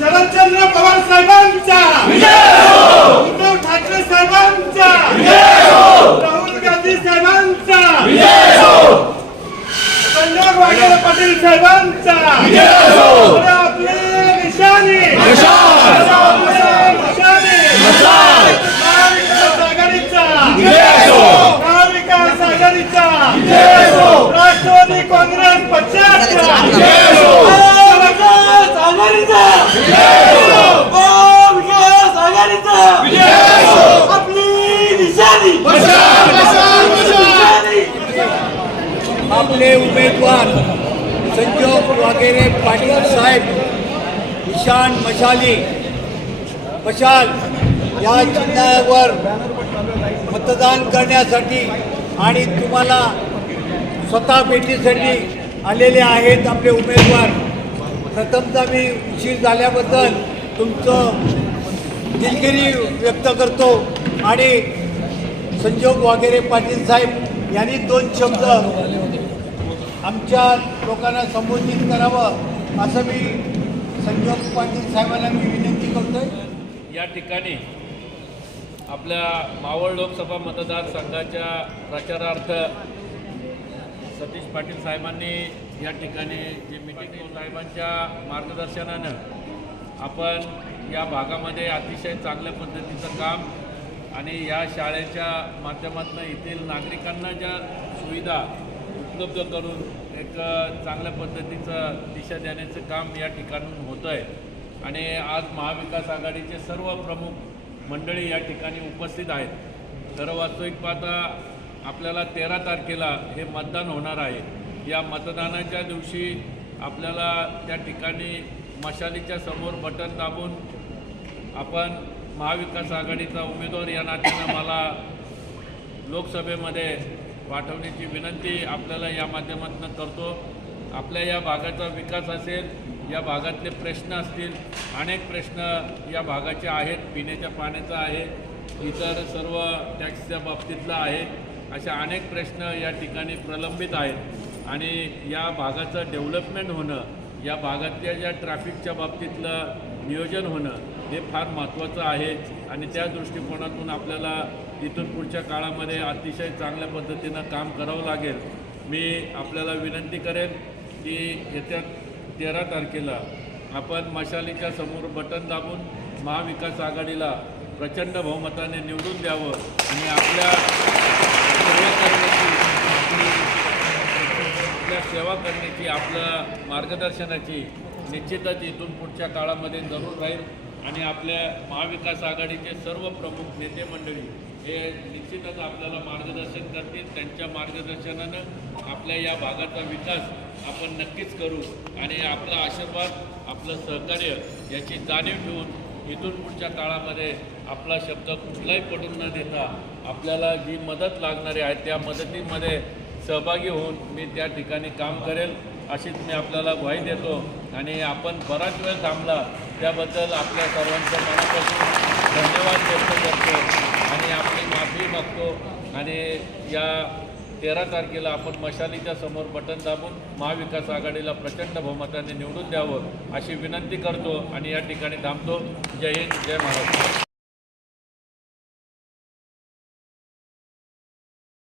शरदचंद्र पवार साहेबांचा! उद्धव ठाकरे साहेबांचा! राहुल गांधी साहेबांचा! संजय वाघेरे पाटील साहेबांचा! और आपली निशाणी आपली निशाणी महाविकास आघाडीचा महाविकास आघाडीचा राष्ट्रवादी काँग्रेस पक्षाचा आपली निशाणी आपले उमेदवार संजोग वगैरे पाटील साहेब ईशान मशाली मशाल या चिन्हावर मतदान करण्यासाठी आणि तुम्हाला स्वतः भेटीसाठी आलेले आहेत आपले उमेदवार. प्रथमतः मी उशीर झाल्याबद्दल तुमचं दिलगिरी व्यक्त करतो आणि संजोग वगैरे पाटील साहेब यांनी दोन शब्द आमच्या लोकांना संबोधित करावं असं मी संजोग पाटील साहेबांना मी विनंती करतोय. या ठिकाणी आपल्या मावळ लोकसभा मतदारसंघाच्या प्रचारार्थ सतीश पाटील साहेबांनी या ठिकाणी जे मिटिंग साहेबांच्या मार्गदर्शनानं आपण या भागामध्ये अतिशय चांगल्या पद्धतीचं काम आणि या शाळेच्या माध्यमातून येथील नागरिकांना ज्या सुविधा उपलब्ध करून एक चांगल्या पद्धतीचं दिशा देण्याचं काम या ठिकाणून होतं आहे आणि आज महाविकास आघाडीचे सर्व प्रमुख मंडळी या ठिकाणी उपस्थित आहेत. तर वास्तविक पाहता आपल्याला तेरा तारखेला हे मतदान होणार आहे. या मतदानाच्या दिवशी आपल्याला त्या ठिकाणी मशालीच्या समोर बटन दाबून आपण महाविकास आघाडीचा उमेदवार या नात्यानं मला लोकसभेमध्ये पाठवण्याची विनंती आपल्याला या माध्यमातून करतो. आपल्या या भागाचा विकास असेल या भागातले प्रश्न असतील अनेक प्रश्न या भागाचे आहेत पिण्याच्या पाण्याचा आहे इतर सर्व टॅक्सच्या बाबतीतला आहे. अशा अनेक प्रश्न या ठिकाणी प्रलंबित आहेत. आणि या भागाचं डेव्हलपमेंट होणं या भागातल्या ज्या ट्रॅफिकच्या बाबतीतलं नियोजन होणं हे फार महत्त्वाचं आहे. आणि त्या दृष्टिकोनातून आपल्याला इथून पुढच्या काळामध्ये अतिशय चांगल्या पद्धतीनं काम करावं लागेल. मी आपल्याला विनंती करेन की येत्या तेरा तारखेला आपण मशालीच्या समोर बटन दाबून महाविकास आघाडीला प्रचंड बहुमताने निवडून द्यावं आणि आपल्या सेवा करण्याची आपल्या सेवा करण्याची आपलं मार्गदर्शनाची निश्चितच इथून पुढच्या काळामध्ये जरूर राहील. आणि आपल्या महाविकास आघाडीचे सर्व प्रमुख नेते मंडळी हे निश्चितच आपल्याला मार्गदर्शन करतील. त्यांच्या मार्गदर्शनानं आपल्या या भागाचा विकास आपण नक्कीच करू. आणि आपला आशीर्वाद आपलं सहकार्य याची जाणीव ठेवून इथून पुढच्या काळामध्ये आपला शब्द कुठलाही पडून न देता आपल्याला जी मदत लागणारी आहे त्या मदतीमध्ये सहभागी होऊन मी त्या ठिकाणी काम करेल अशीच मी आपल्याला ग्वाही देतो. आणि आपण बराच वेळ थांबला त्याबद्दल आपल्या सर्वांच्या मनापासून धन्यवाद व्यक्त करतो. आणि आपली माफी मागतो. आणि या तेरा तारखेला आपण मशालीच्या समोर बटन दाबून महाविकास आघाडीला प्रचंड बहुमताने निवडून द्यावं अशी विनंती करतो आणि या ठिकाणी थांबतो. जय हिंद जय महाराष्ट्र.